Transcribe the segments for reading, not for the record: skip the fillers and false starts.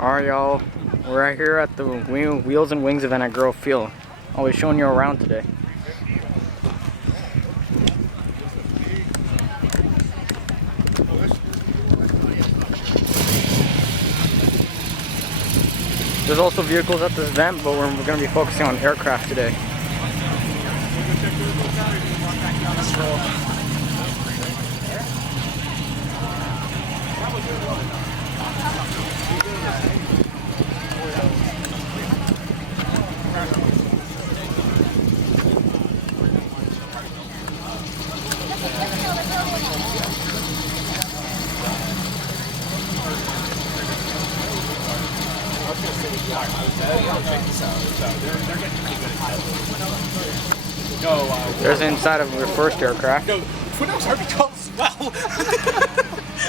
Alright, y'all, we're right here at the Wheels and Wings event at Grove Field. I'll be showing you around today. There's also vehicles at this event, but we're going to be focusing on aircraft today. There's the inside of your first aircraft. No, Twin Oaks Orbitals. Wow.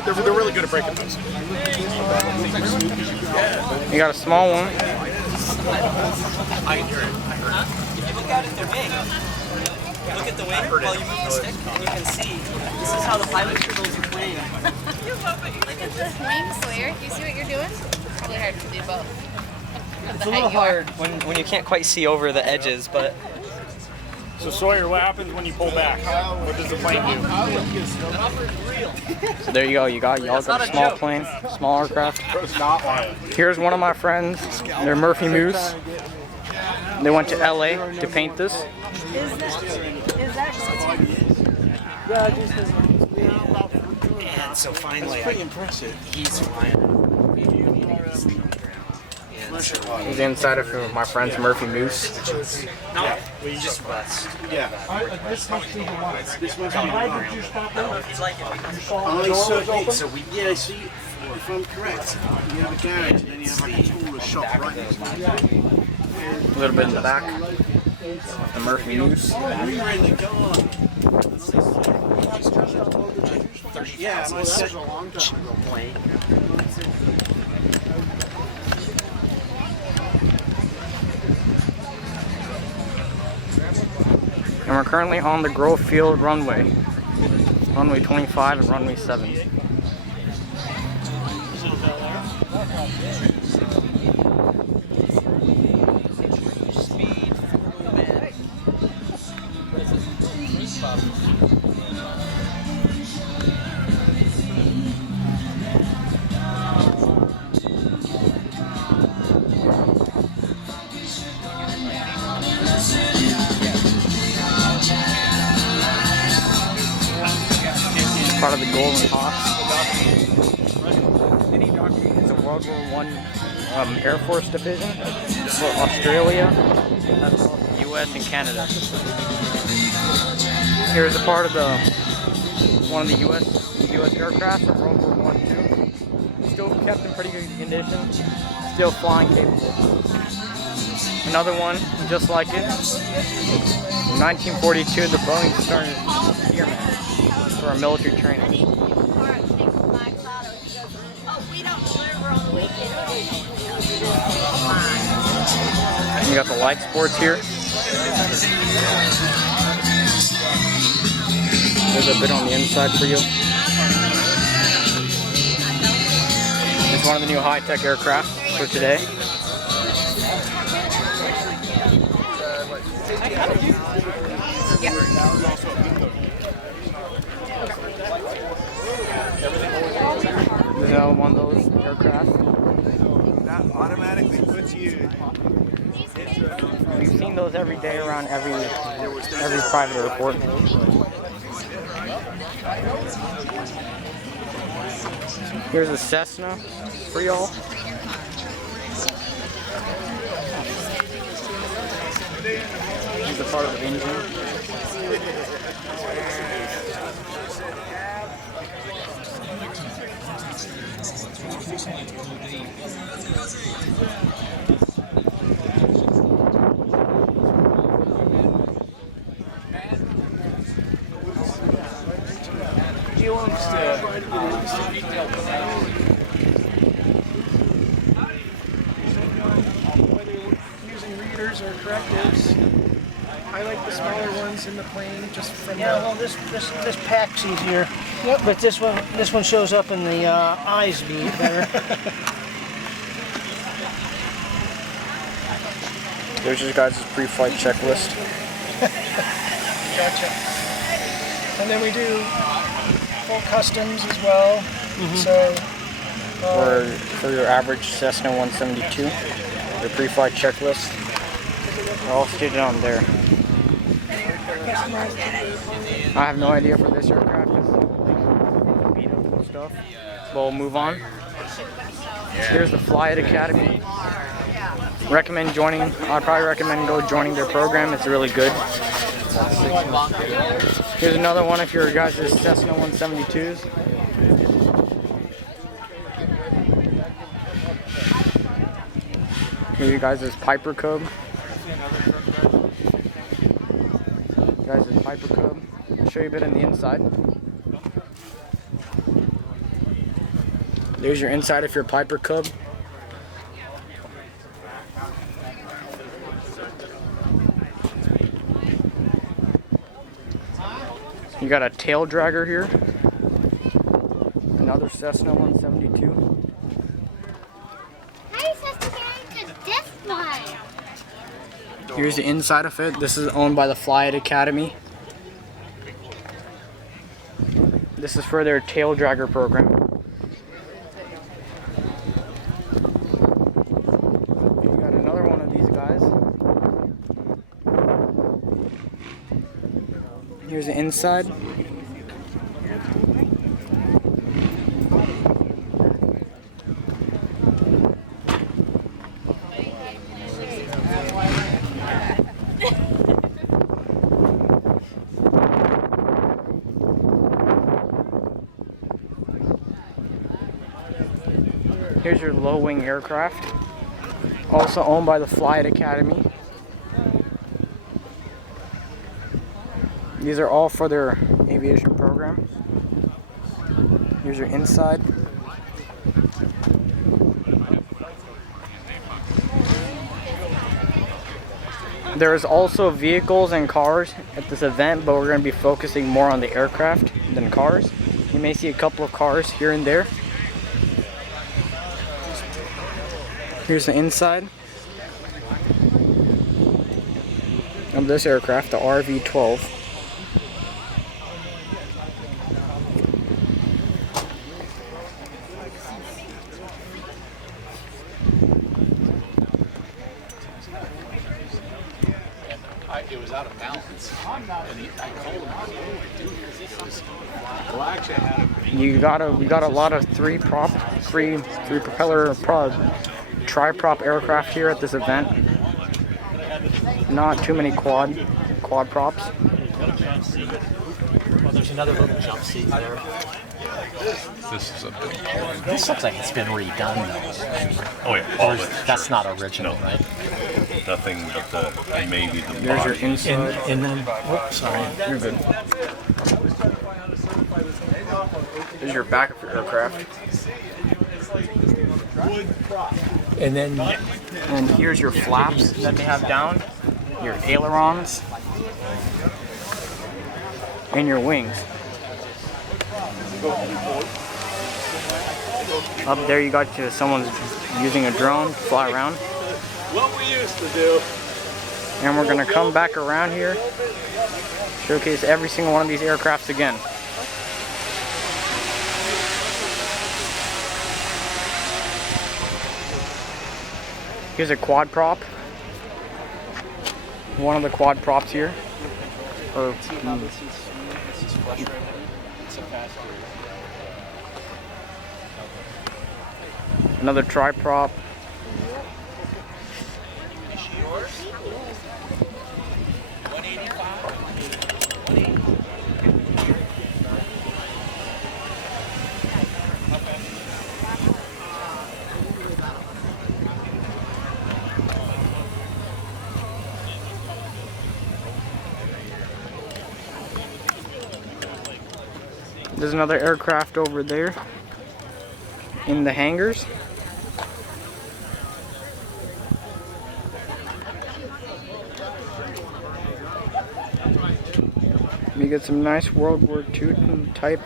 they're really good at breaking those. You got a small one. I can hear it. If you look out at the wing, look at the wing while you move the stick, and you can see this is how the pilot triggers the plane. Look at the wing, Sawyer. Do you see what you're doing? It's probably hard to do both. It's a little hard when you can't quite see over the edges, but... So Sawyer, what happens when you pull back? What does the plane do? So there you go. Y'all got a small plane, small aircraft. Here's one of my friends. They're Murphy Moose. They went to LA to paint this. And so finally, he's flying. He's the inside of my friend's Murphy Moose. No, we just rest. Yeah. This must be the one. This must be the one. He's like it. So we, yeah, so you, if I'm correct, you have a garage and then you have like a taller shop right next to it. A little bit in the back. The Murphy Moose. We were in the garden. Yeah, that was a long time ago. And we're currently on the Grove Field runway. Runway 25 and runway 7. Part of the Golden Hawks. It's a World War I Air Force division for Australia, as well as the US and Canada. Here's a part of one of the US aircraft from World War I too. Still kept in pretty good condition, still flying capable. Another one just like it. In 1942, the Boeing started Spearman for our military training. You got the light sports here. There's a bit on the inside for you. It's one of the new high-tech aircraft for today. There's another one of those aircraft. That automatically puts you. We've seen those every day around every private airport. Here's a Cessna for y'all. Here's a part of the engine. He wants to detail whether you're using readers or correctives. I like the smaller ones in the plane, just from well, this pack's easier. Yep. But this one shows up in the eyes better. There's your guys' pre-flight checklist. Gotcha. And then we do full customs as well. So For your average Cessna 172, your pre-flight checklist, they're all stated on there. I have no idea for this aircraft. It's like beat up and stuff. But we'll move on. Here's the Fly It Academy. Recommend joining. I'd probably recommend joining their program. It's really good. Here's another one if your guys' Cessna 172s. Here you guys' Piper Cub. Guys, is Piper Cub. I'll show you a bit on the inside. There's your inside of your Piper Cub. You got a tail dragger here. Another Cessna 172. How are you supposed to get into this one? Here's the inside of it. This is owned by the Fly It Academy. This is for their tail dragger program. You got another one of these guys. Here's the inside. Here's your low-wing aircraft, also owned by the Fly It Academy. These are all for their aviation program. Here's your inside. There's also vehicles and cars at this event, but we're going to be focusing more on the aircraft than cars. You may see a couple of cars here and there. Here's the inside of this aircraft, the RV-12. It was out of balance. And I told him, I was well, actually, I had We got a lot of three propeller tri-prop aircraft here at this event. Not too many quad props. Well, there's another little jump seat there. This is a big. This looks like it's been redone though. Oh yeah, That's not original, right? Nothing but maybe the There's your inside. And then, whoops, sorry. You're good. There's your back of your aircraft. And here's your flaps that they have down, your ailerons, and your wings. Up there you got someone's using a drone to fly around. What we used to do. And we're gonna come back around here, showcase every single one of these aircrafts again. Here's a quad prop. One of the quad props here. Another tri-prop. There's another aircraft over there in the hangars. You get some nice World War II type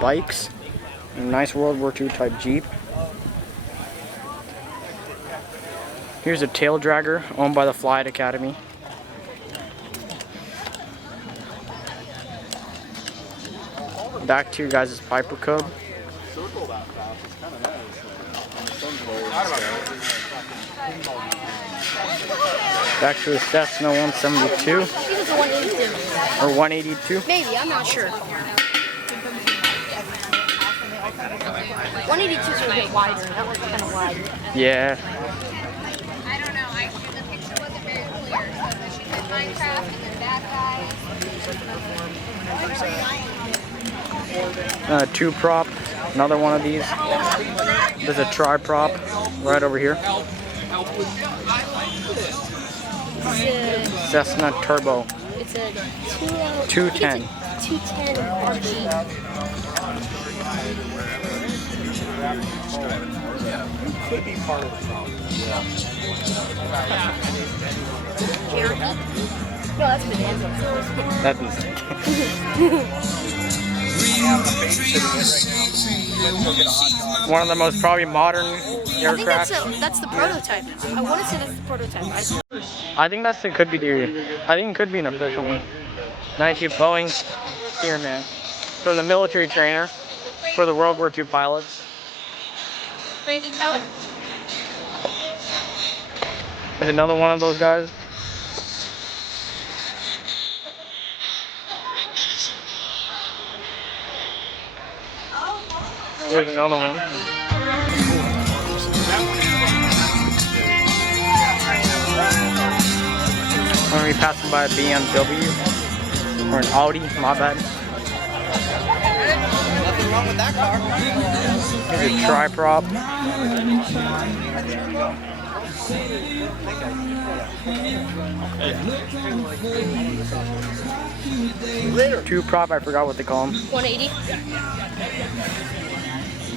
bikes, and a nice World War II type Jeep. Here's a tail dragger owned by the Fly It Academy. Back to your guys' Piper Cub. Back to a Cessna 172 I think it's a 182. or 182. Maybe, I'm not sure. 182 is a bit wider. That one's kind of wide. Yeah. I don't know. The picture wasn't very clear. So she said Minecraft and then that guy. Two prop. Another one of these. There's a tri prop right over here. Cessna Turbo. It's a 210. 210 RG. Could be part of the problem. Cherokee? No, that's Bonanza. That's insane. One of the most probably modern I think aircraft. that's the prototype. I want to say that's the prototype. I think that's it. Could be the. I think it could be an official one. 92 Boeing Spearman from the military trainer for the World War II pilots. There's another one of those guys. There's another one. I'm gonna be passing by a BMW or an Audi, my bad. Nothing wrong with that car. Here's a tri-prop. Two prop, I forgot what they call them. 180.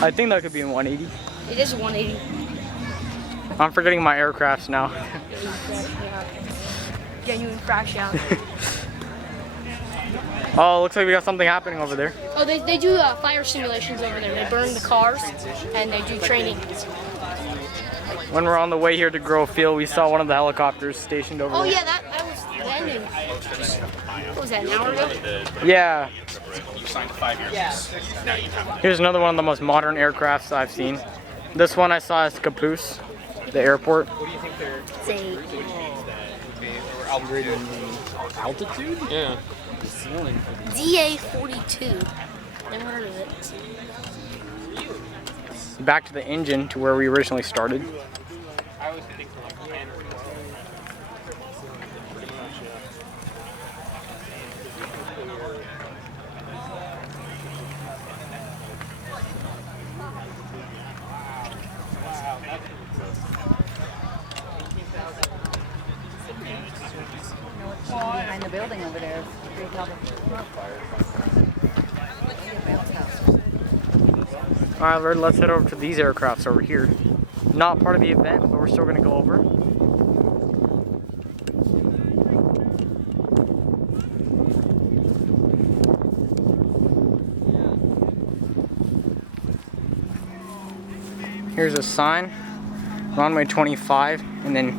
I think that could be a 180. It is a 180. I'm forgetting my aircrafts now. Genuine crash out. Oh, looks like we got something happening over there. Oh, they do fire simulations over there. They burn the cars and they do training. When we're on the way here to Grove Field, we saw one of the helicopters stationed over Oh there. yeah, that was landing. What was that, an hour ago? Yeah. You signed 5 years. Now you have Here's another one of the most modern aircrafts I've seen. This one I saw at Caboose, the airport. It's a altitude? Yeah. DA-42. Never heard of it. Back to the engine to where we originally started. Behind the building over there. Alright, let's head over to these aircrafts over here. Not part of the event, but we're still going to go over. Here's a sign, runway 25, and then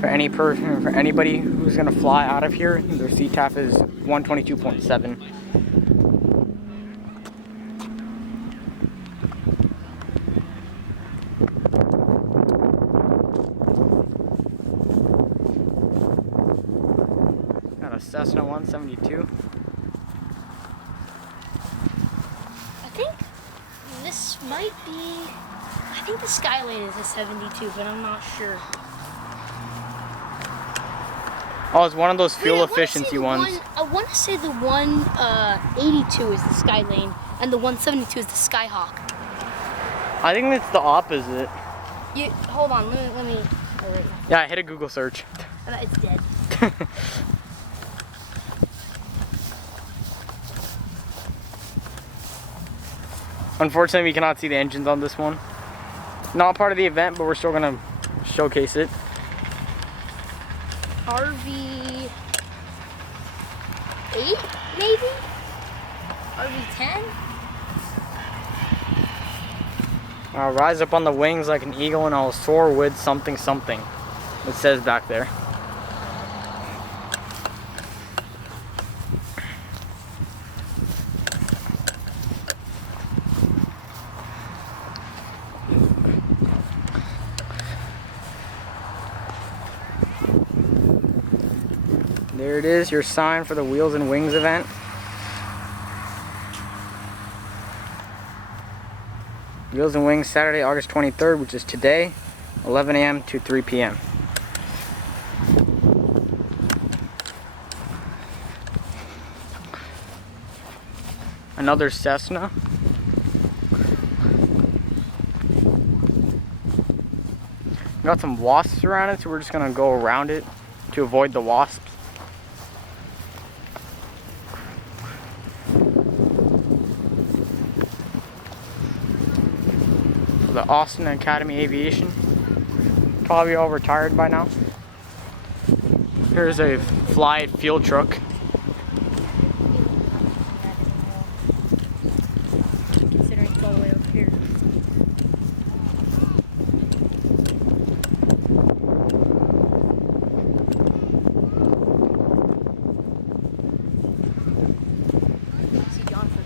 for anybody who's gonna fly out of here, their CTAF is 122.7. Got a Cessna 172. I think this might be. I think the Skylane is a 72, but I'm not sure. Oh, it's one of those fuel Wait, I wanna say efficiency the ones. I want to say the 182 is the Skylane, and the 172 is the Skyhawk. I think it's the opposite. Hold on, let me. Oh, right now. Yeah, I hit a Google search. It's dead. Unfortunately, we cannot see the engines on this one. Not part of the event, but we're still gonna showcase it. RV 8, maybe? RV 10? I'll rise up on the wings like an eagle and I'll soar with something something. It says back there. There it is, your sign for the Wheels and Wings event. Wheels and Wings, Saturday, August 23rd, which is today, 11 a.m. to 3 p.m. Another Cessna. Got some wasps around it, so we're just gonna go around it to avoid the wasps. The Austin Academy Aviation. Probably all retired by now. Here's a Fly It field truck. Considering it's all the way up here. See Johnson.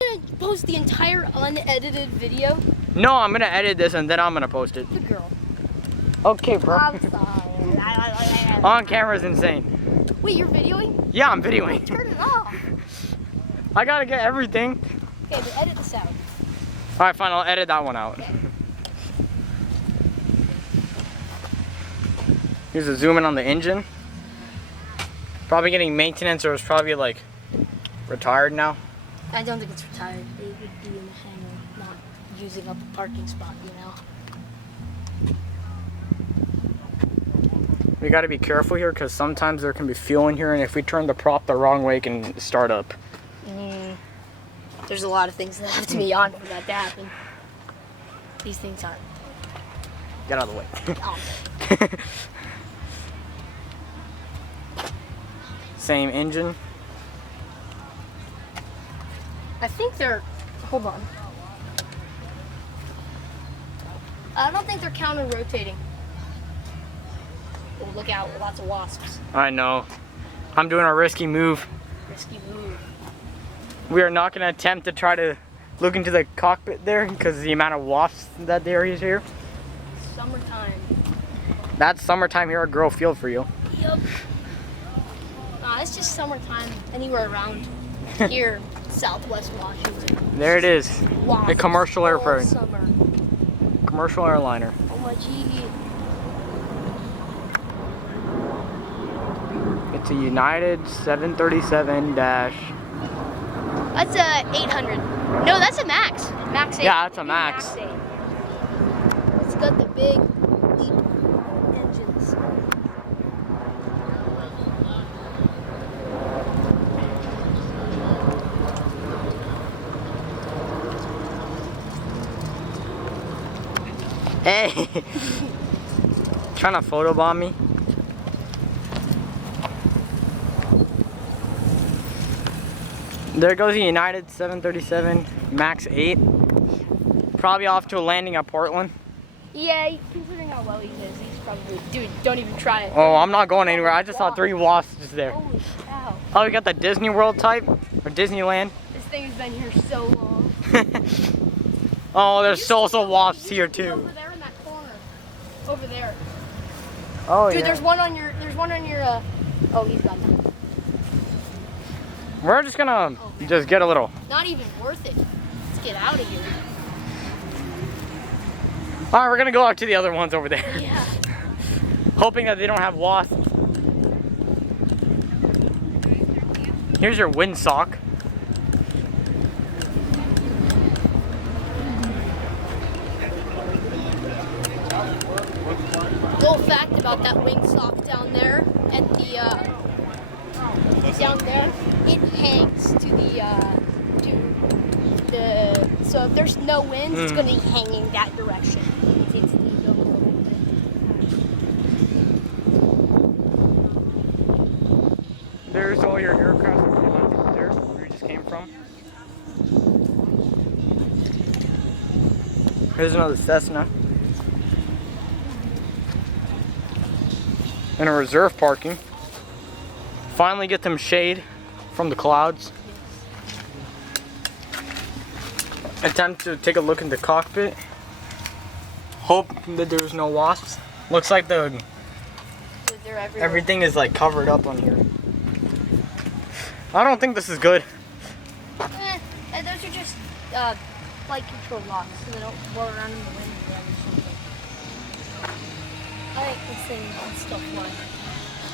I'm gonna post the entire unedited video. No, I'm gonna edit this and then I'm gonna post it. Good girl. Okay, bro. I'm sorry. On camera's insane. Wait, you're videoing? Yeah, I'm videoing. Turn it off. I gotta get everything. Okay, but edit this out. Alright, fine, I'll edit that one out. Here's a zoom in on the engine. Probably getting maintenance, or it's probably like retired now. I don't think it's retired. They would be in the hangar, not using up a parking spot, you know? We gotta be careful here because sometimes there can be fuel in here, and if we turn the prop the wrong way, it can start up. There's a lot of things that have to be on for that to happen. These things aren't. Get out of the way. Oh. Same engine. I think they're. Hold on. I don't think they're counter rotating. Oh, look out! Lots of wasps. I know. I'm doing a risky move. Risky move. We are not gonna attempt to try to look into the cockpit there because the amount of wasps that there is here. Summertime. That's summertime here at Grove Field for you. Yup. It's just summertime anywhere around here, Southwest Washington. There it is. Wasps The commercial all airport. Summer. Commercial airliner. Oh my gee. It's a United 737 dash. That's a 800. No, that's a Max. Max 8. Yeah, that's a Max. 8. It's got the big LEAP engines. Hey! Trying to photobomb me? There goes the United 737 Max 8. Probably off to a landing at Portland. Yeah, considering how well he is, he's probably. Dude, don't even try it. Oh, I'm not going anywhere. I just saw 3 wasps there. Holy cow. Oh, we got the Disney World type? Or Disneyland? This thing has been here so long. Oh, there's also wasps here too. Over there in that corner. Over there. Oh, Dude, yeah. there's one on your, oh, he's gone now. We're just gonna just get a little. Not even worth it. Let's get out of here. Alright, we're gonna go out to the other ones over there. Yeah. Hoping that they don't have wasps. Here's your windsock. Little fact about that wingsock down there at the down there, it hangs to the so if there's no wind, it's gonna be hanging that direction. It's leaned over a little bit. There's all your aircraft there where you just came from. Here's another Cessna. in a reserve parking. Finally get some shade from the clouds. Attempt to take a look in the cockpit. Hope that there's no wasps. Looks like They're everywhere. everything is like covered up on here. I don't think this is good. And those are just flight control locks, so they don't blow around in the wind or something. I think this thing can still fly.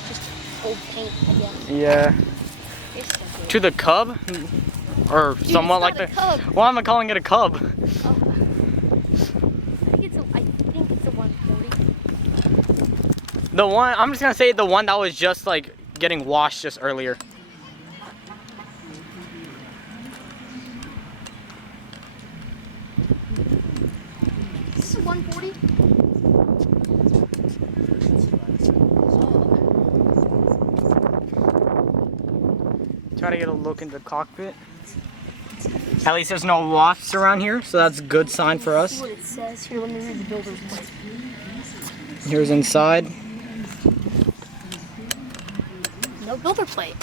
Just old paint, I guess. Yeah. It's still good. To the Cub, or Dude, somewhat it's like not the. a Cub. Why am I calling it a Cub? Oh. I think it's a 140. The one I'm just gonna say the one that was just like getting washed just earlier. Is this a 140? Try to get a look in the cockpit. At least there's no wasps around here, so that's a good sign for See us. what it says here. Let me read the builder's plate. Here's inside. No builder plate.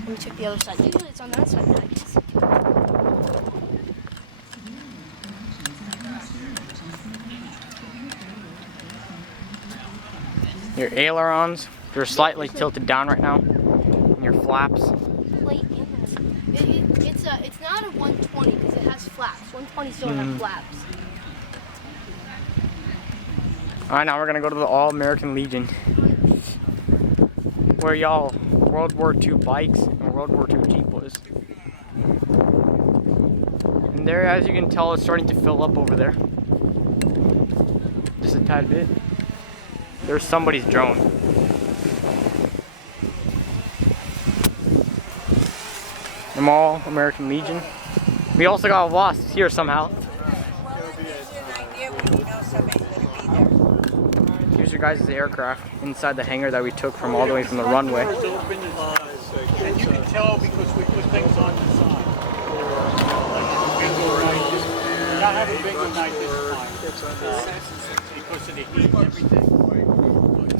Let me check the other side. Usually it's on that side, but I can see too. Your ailerons, they're slightly tilted down right now. And your flaps. Plate in there. It's not a 120 because it has flaps. 120 still have flaps. Alright, now we're gonna go to the All-American Legion. Where y'all World War II bikes and World War II Jeep was. And there, as you can tell, it's starting to fill up over there. Just a tad bit. There's somebody's drone. I'm All-American Legion. We also got wasps here somehow. Here's your guys' aircraft inside the hangar that we took from all the way from the runway. And you can tell because we put things on the side. Bingo night, not have a bingo night this time. Because of the heat and everything. But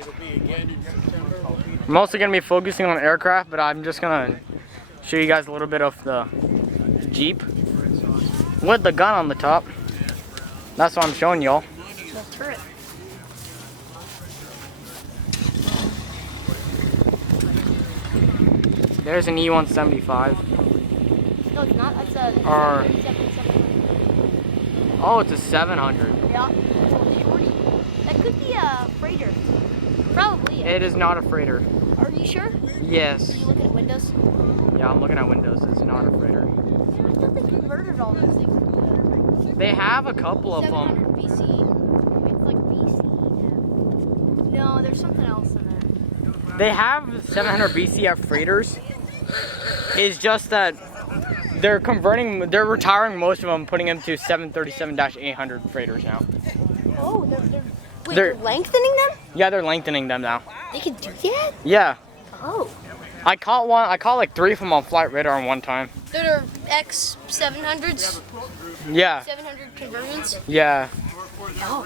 it'll be again in September. I'm mostly going to be focusing on aircraft, but I'm just going to show you guys a little bit of the Jeep with the gun on the top. That's what I'm showing y'all. The turret. There's an E-175. No, it's not. That's a. Or- 700. Oh, it's a 700. Yeah. It's a little shorty. That could be a freighter. Probably. It is not a freighter. Are you sure? Yes. Are you looking at windows? Yeah, I'm looking at windows. It's not a freighter. I thought they converted all those things. They have a couple of 700 them. BC. It's like BC. No, there's something else in there. They have 700 BCF freighters. It's just that they're retiring most of them, putting them to 737-800 freighters now. Oh, wait, They're- they're lengthening them? Yeah, they're lengthening them now. They can do that? Yeah. Oh. I caught like 3 of them on Flight Radar in one time. They're X700s? Yeah. 700 conversions? Yeah. Oh.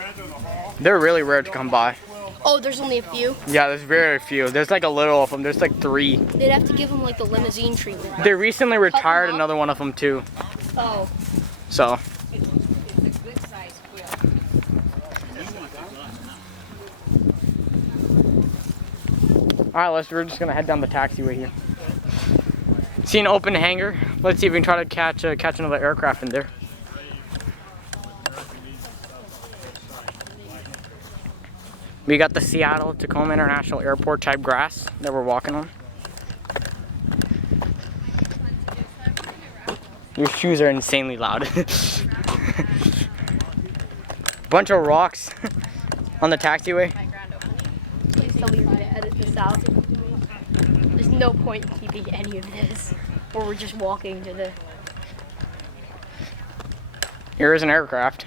They're really rare to come by. Oh, there's only a few? Yeah, there's very few. There's like a little of them. There's like 3. They'd have to give them like the limousine treatment. They recently retired up? another one of them too. Oh. So. Alright, we're just gonna head down the taxiway here. See an open hangar. Let's see if we can try to catch another aircraft in there. We got the Seattle Tacoma International Airport type grass that we're walking on. Your shoes are insanely loud. Bunch of rocks on the taxiway. Please tell me you're gonna edit this out. There's no point in keeping any of this. Or we're just walking to the... Here is an aircraft.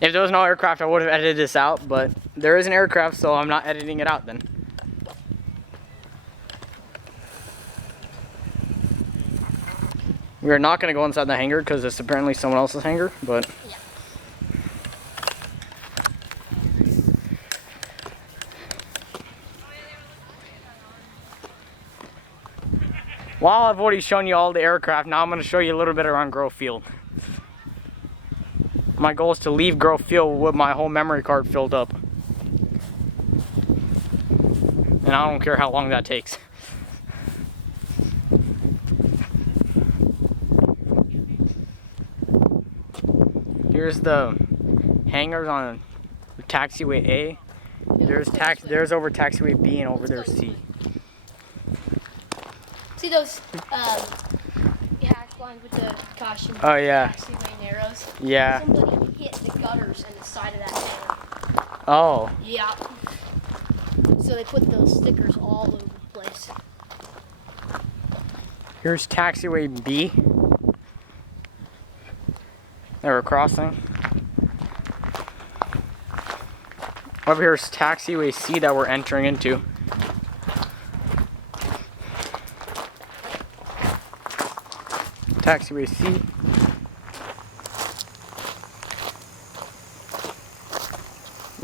If there was no aircraft, I would have edited this out, but there is an aircraft, so I'm not editing it out then. We are not going to go inside the hangar because it's apparently someone else's hangar, but... While I've already shown you all the aircraft, now I'm going to show you a little bit around Grove Field. My goal is to leave Grove Field with my whole memory card filled up. And I don't care how long that takes. Here's the hangars on taxiway A. There's over taxiway B and over there C. See those hash lines with the caution? Oh yeah. Taxiway narrows? Yeah. Somebody hit the gutters and the side of that tank. Oh. Yeah. So they put those stickers all over the place. Here's taxiway B. They were crossing. Over here is taxiway C that we're entering into. Taxiway C.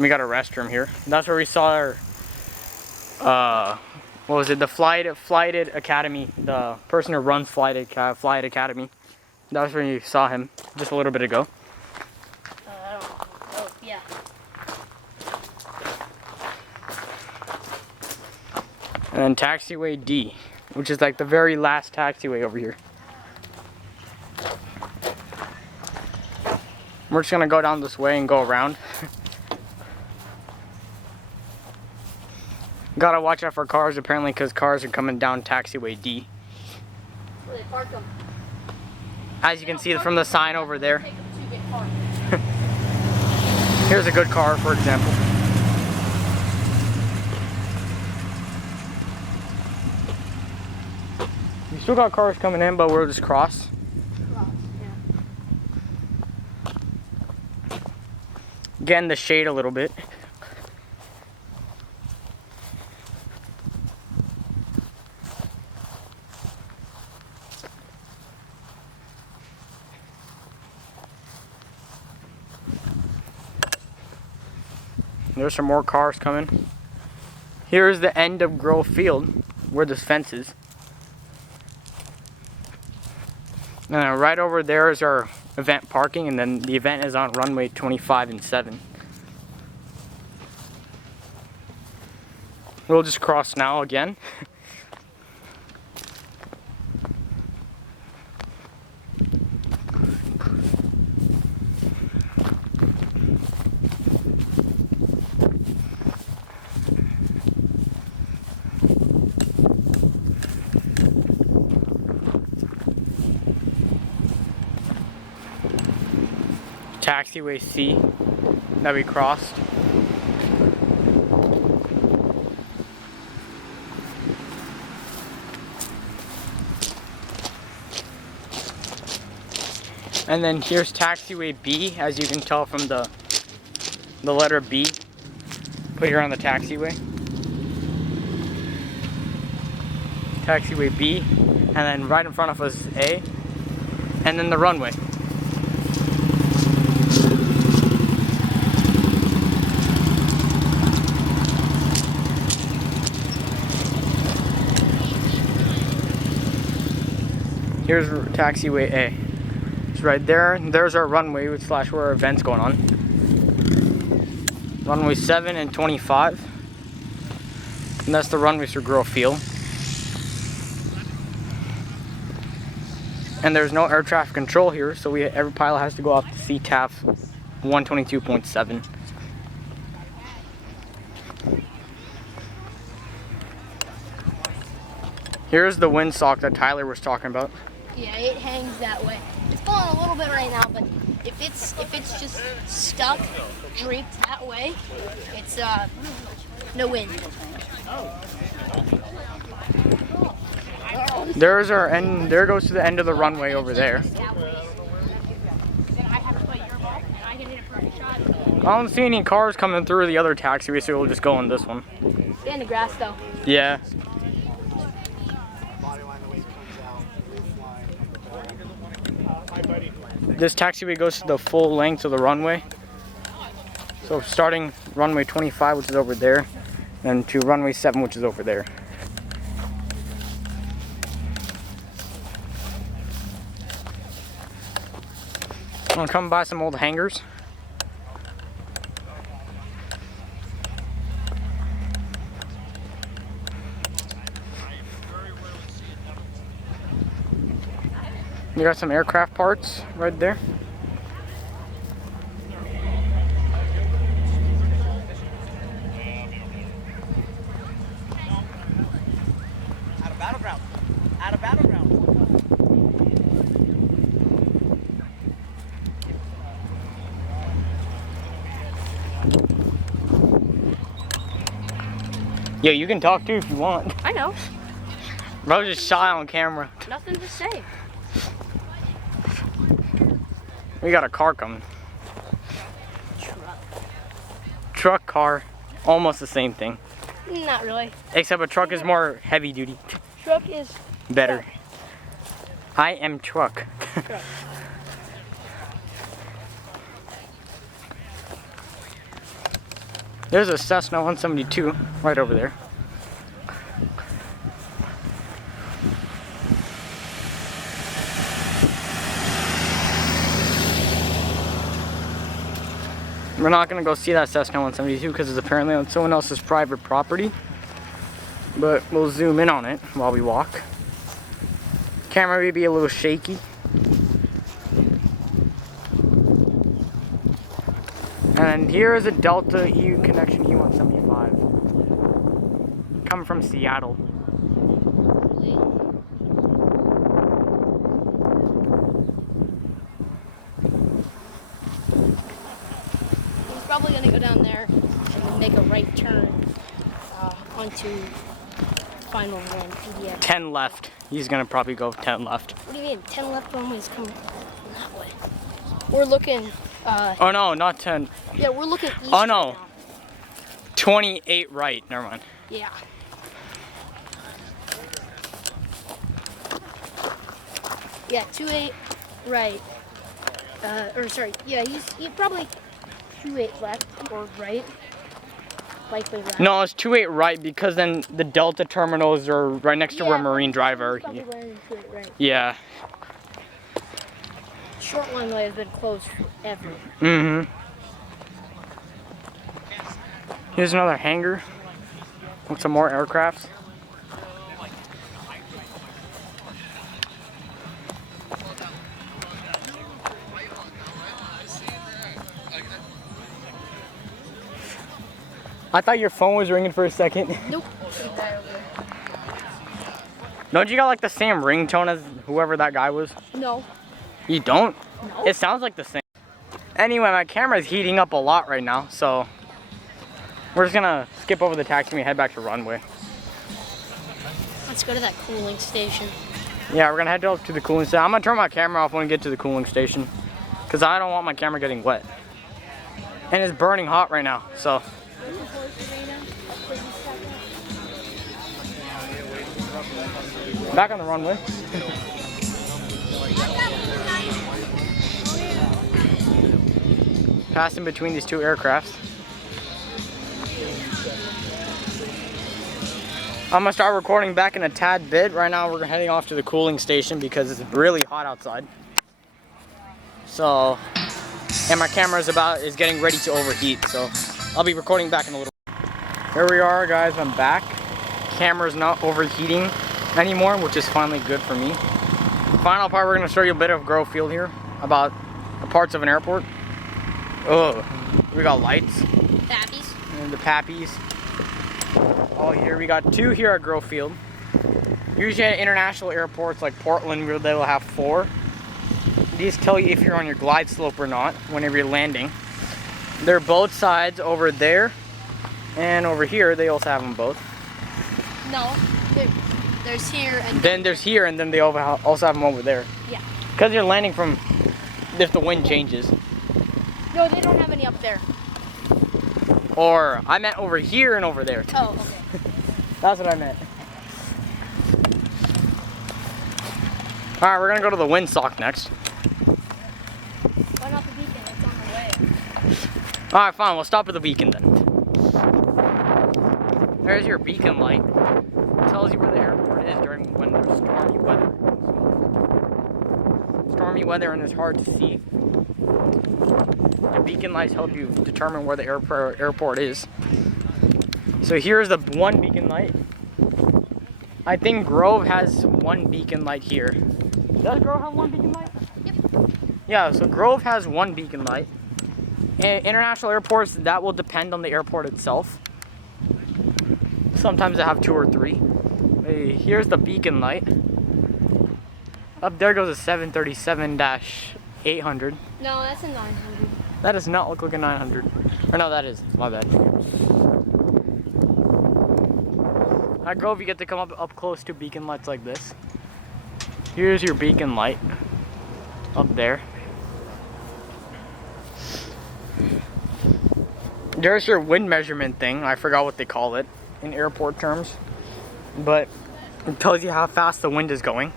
We got a restroom here. That's where we saw our, what was it? The Flighted Academy. The person who runs Flighted Academy. That was where you saw him just a little bit ago. I don't know. Oh, yeah. And then taxiway D, which is like the very last taxiway over here. We're just gonna go down this way and go around. Gotta watch out for cars apparently because cars are coming down taxiway D. Where they park them. As you can see from the sign over there. Take them to get parked. Here's a good car, for example. We still got cars coming in, but we'll just cross. Get in the shade a little bit. There's some more cars coming. Here's the end of Grove Field, where this fence is. And right over there is our event parking, and then the event is on runway 25 and 7. We'll just cross now again. Taxiway C that we crossed. And then here's taxiway B, as you can tell from the letter B put here on the taxiway. Taxiway B, and then right in front of us is A, and then the runway. Here's taxiway A. It's right there. There's our runway, / where our event's going on. Runway 7 and 25. And that's the runways for Grove Field. And there's no air traffic control here, so every pilot has to go off the CTAF 122.7. Here's the windsock that Tyler was talking about. Yeah, it hangs that way. It's blowing a little bit right now, but if it's just stuck, draped that way, it's no wind. There's our end. There goes to the end of the runway over there. I don't see any cars coming through the other taxiway, so we'll just go on this one. Stay in the grass though. Yeah. This taxiway goes to the full length of the runway. So starting runway 25, which is over there, and to runway 7, which is over there. Wanna come buy some old hangers? You got some aircraft parts right there. Out of battleground. Out of battleground. Yeah, you can talk too if you want. I know. Bro's just shy on camera. Nothing to say. We got a car coming. Truck. Truck, car, almost the same thing. Not really. Except a truck is more heavy duty. Truck is Better. I am truck. truck. There's a Cessna 172 right over there. We're not gonna go see that Cessna 172 because it's apparently on someone else's private property. But we'll zoom in on it while we walk. Camera may be a little shaky. And here is a Delta EU Connection E175. Coming from Seattle. He's probably gonna go down there and make a right turn onto final one PDF. 10 left. He's gonna probably go 10 left. What do you mean? 10 left one is coming that way. We're looking. Oh no, not 10. Yeah, we're looking east. Oh, no. right now. 28 right. Never mind. Yeah. Yeah, 28 right. Or sorry. Yeah, he's probably 28 left or right. Likely right. No, it's 28 right because then the Delta terminals are right next to where Marine Drive are. He's probably landing 28 right. Yeah. Short one way has been closed forever. Mm-hmm. Here's another hangar with some more aircrafts. I thought your phone was ringing for a second. Nope. Don't you got like the same ringtone as whoever that guy was? No. You don't? No. It sounds like the same. Anyway, my camera's heating up a lot right now, so we're just gonna skip over the taxi and head back to runway. Let's go to that cooling station. Yeah, we're gonna head up to the cooling station. I'm gonna turn my camera off when we get to the cooling station because I don't want my camera getting wet. And it's burning hot right now, so. Back on the runway. Passing between these two aircrafts. I'm gonna start recording back in a tad bit. Right now we're heading off to the cooling station because it's really hot outside. So, and my camera is getting ready to overheat, so I'll be recording back in a little bit. Here we are, guys, I'm back. Camera's not overheating anymore, which is finally good for me. Final part, we're gonna show you a bit of Grove Field here about the parts of an airport. Oh, we got lights. Babbies. And the Pappies. Oh, here we got 2 here at Grove Field. Usually at international airports like Portland, where they will have 4. These tell you if you're on your glide slope or not whenever you're landing. They're both sides over there and over here. They also have them both. No. There's here and Then there's here, and then they also have them over there. yeah. Because you're landing from if the wind changes. No, they don't have any up there. Or I meant over here and over there. Oh, okay. That's what I meant. Alright, we're gonna go to the windsock next. Why not the beacon? It's on the way. Alright, fine, we'll stop at the beacon then. There's your beacon light. It tells you where the airport is during when there's stormy weather. Stormy stormy weather and it's hard to see, the beacon lights help you determine where the airport is. So here's the one beacon light. I think Grove has one beacon light here. Does Grove have one beacon light? Yep. Yeah, so Grove has one beacon light. International airports, that will depend on the airport itself. Sometimes they have 2 or 3. Here's the beacon light. Up there goes a 737-800. No, that's a 900. That does not look like a 900. Or no, that is. My bad. At Grove, you get to come up close to beacon lights like this. Here's your beacon light. Up there. There's your wind measurement thing. I forgot what they call it in airport terms. But it tells you how fast the wind is going.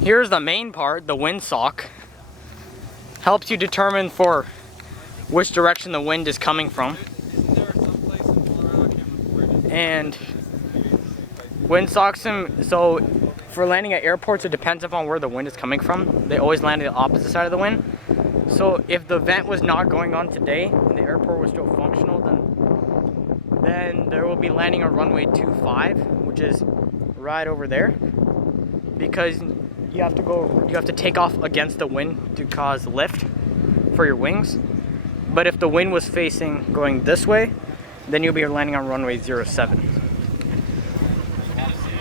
Here's the main part, the windsock. Helps you determine for which direction the wind is coming from. And windsocks, so for landing at airports, it depends upon where the wind is coming from. They always land on the opposite side of the wind. So if the vent was not going on today and the airport was still functional, then there will be landing on runway 25, which is right over there, because you have to take off against the wind to cause lift for your wings. But if the wind was facing going this way, then you'll be landing on runway 07.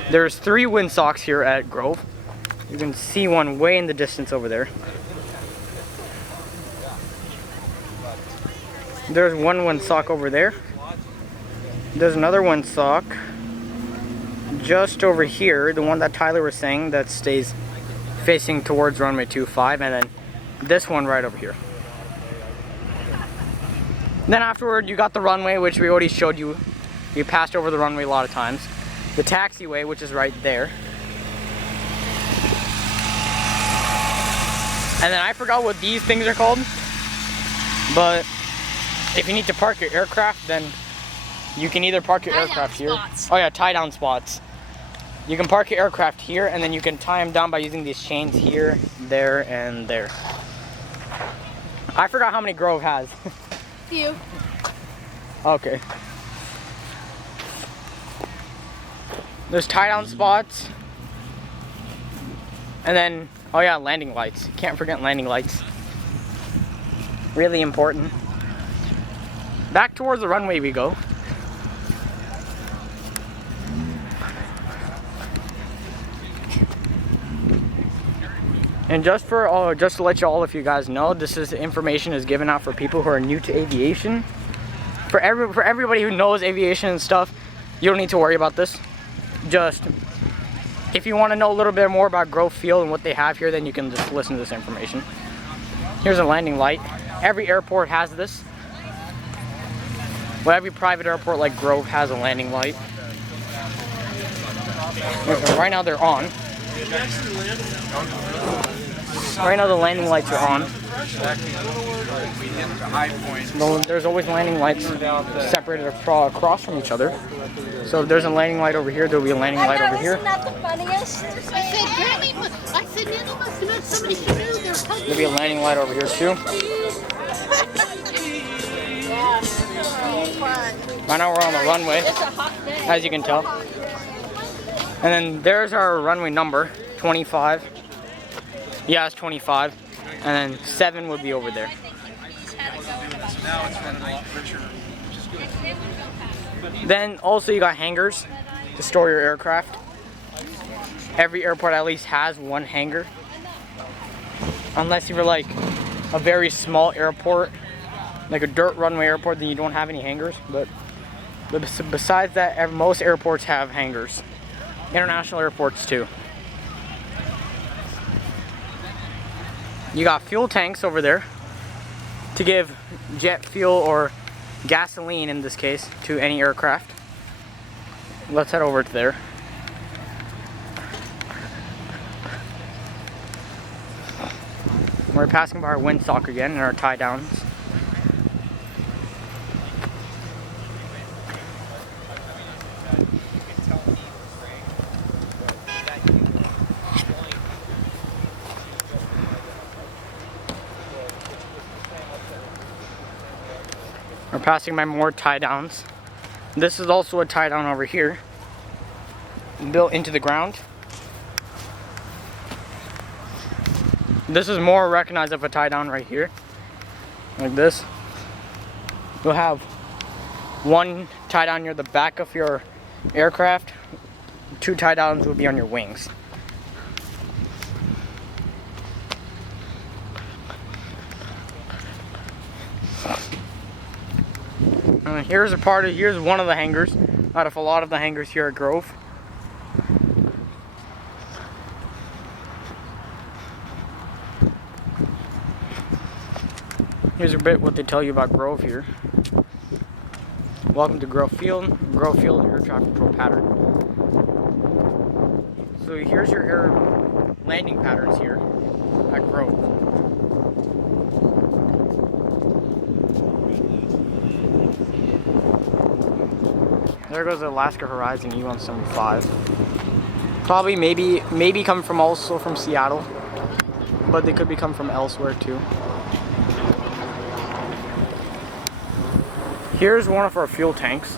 There's 3 windsocks here at Grove. You can see one way in the distance over there. There's one windsock over there. There's another windsock just over here, the one that Tyler was saying that stays facing towards runway 25, and then this one right over here. Then afterward, you got the runway, which we already showed you. You passed over the runway a lot of times. The taxiway, which is right there. And then I forgot what these things are called, but if you need to park your aircraft, then you can either park your aircraft here. Oh yeah, tie down spots. You can park your aircraft here, and then you can tie them down by using these chains here, there, and there. I forgot how many Grove has. Few. Okay. There's tie down spots. And then, oh yeah, landing lights. Can't forget landing lights. Really important. Back towards the runway we go. And just to let all of you guys know, this information is given out for people who are new to aviation. For everybody who knows aviation and stuff, you don't need to worry about this. Just, if you want to know a little bit more about Grove Field and what they have here, then you can just listen to this information. Here's a landing light. Every airport has this. Well, every private airport like Grove has a landing light. Right now they're on. Right now the landing lights are on. There's always landing lights separated across from each other. So if there's a landing light over here, there'll be a landing light over here. Isn't that the funniest? I said, Nanny must have met somebody she knew. There'll be a landing light over here too. Right now we're on the runway, as you can tell. And then there's our runway number, 25. Yeah, it's 25. And then 7 would be over there. Then also you got hangars to store your aircraft. Every airport at least has one hangar. Unless you're like a very small airport, like a dirt runway airport, then you don't have any hangars. But besides that, most airports have hangars. International airports too. You got fuel tanks over there to give jet fuel or gasoline in this case to any aircraft. Let's head over to there. We're passing by our windsock again and our tie downs. We're passing by more tie downs. This is also a tie down over here, built into the ground. This is more recognized of a tie down right here, like this. You'll have one tie down near the back of your aircraft. 2 tie downs will be on your wings. And here's one of the hangars out of a lot of the hangars here at Grove. Here's a bit what they tell you about Grove here. Welcome to Grove Field air traffic control pattern. So here's your air landing patterns here at Grove. There goes the Alaska Horizon E-175. Probably maybe come from also from Seattle, but they could be come from elsewhere too. Here's one of our fuel tanks.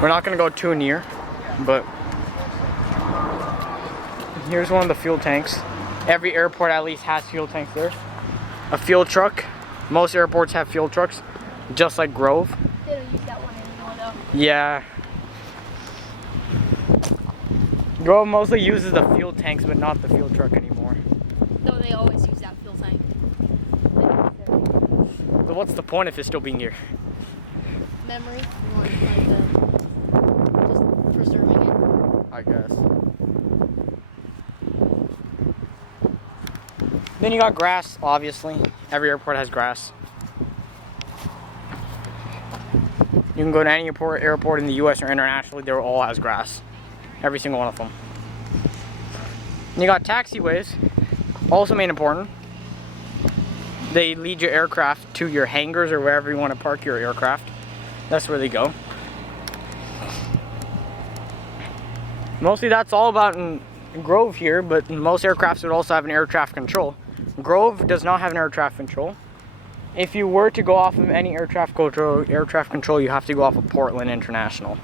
We're not gonna go too near, but here's one of the fuel tanks. Every airport at least has fuel tanks there. A fuel truck. Most airports have fuel trucks, just like Grove. They don't use that one anymore though. Yeah. Grove mostly uses the fuel tanks, but not the fuel truck anymore. No, they always use that fuel tank. So what's the point of it still being here? Memory, or like just preserving it. I guess. Then you got grass, obviously. Every airport has grass. You can go to any airport in the US or internationally, they all has grass. Every single one of them. And you got taxiways, also main important. They lead your aircraft to your hangars or wherever you want to park your aircraft. That's where they go. Mostly that's all about in Grove here, but most aircrafts would also have an air traffic control. Grove does not have an air traffic control. If you were to go off of any air traffic control, you have to go off of Portland International.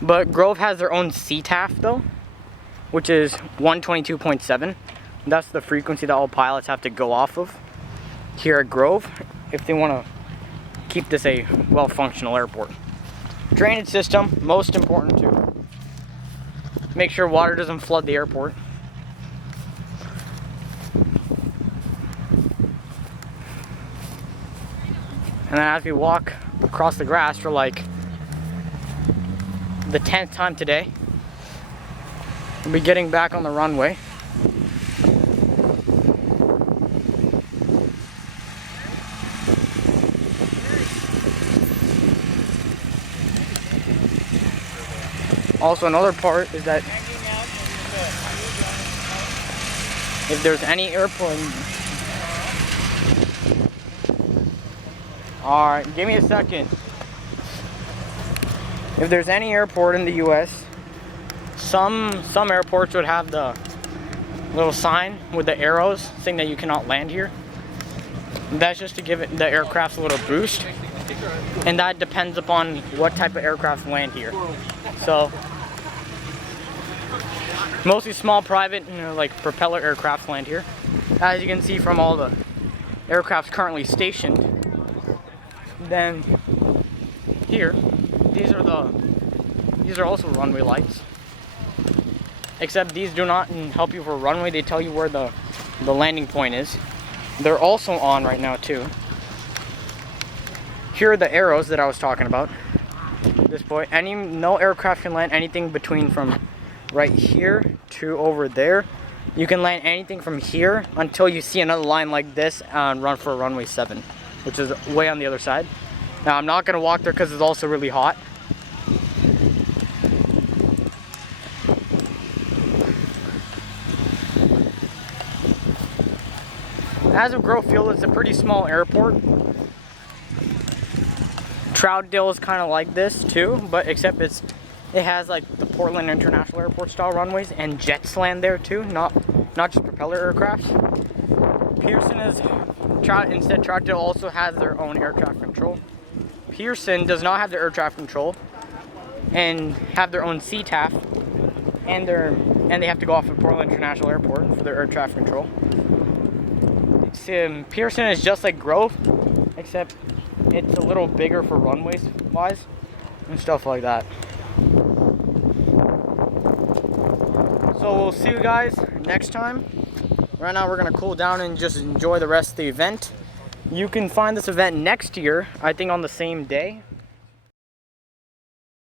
But Grove has their own CTAF though, which is 122.7. That's the frequency that all pilots have to go off of here at Grove if they want to keep this a well-functional airport. Drainage system, most important too. Make sure water doesn't flood the airport. And then as we walk across the grass for like the 10th time today, we'll be getting back on the runway. Also, another part is that if there's any airplane... Alright, give me a second. If there's any airport in the US, some airports would have the little sign with the arrows saying that you cannot land here. That's just to give the aircraft a little boost. And that depends upon what type of aircraft land here. So, mostly small private, like propeller aircraft land here. As you can see from all the aircrafts currently stationed. Then here, these are also runway lights. Except these do not help you for runway, they tell you where the landing point is. They're also on right now too. Here are the arrows that I was talking about. This point, no aircraft can land anything between from right here to over there. You can land anything from here until you see another line like this and run for runway 7, which is way on the other side. Now I'm not gonna walk there because it's also really hot. As of Grove Field, it's a pretty small airport. Troutdale is kind of like this too, but except it has like the Portland International Airport style runways, and jets land there too, not just propeller aircraft. Pearson is instead Troutdale also has their own air traffic control. Pearson does not have their air traffic control and have their own CTAF, and they have to go off of Portland International Airport for their air traffic control. Pearson is just like Grove, except it's a little bigger for runways wise and stuff like that. So we'll see you guys next time. Right now we're gonna cool down and just enjoy the rest of the event. You can find this event next year, I think on the same day.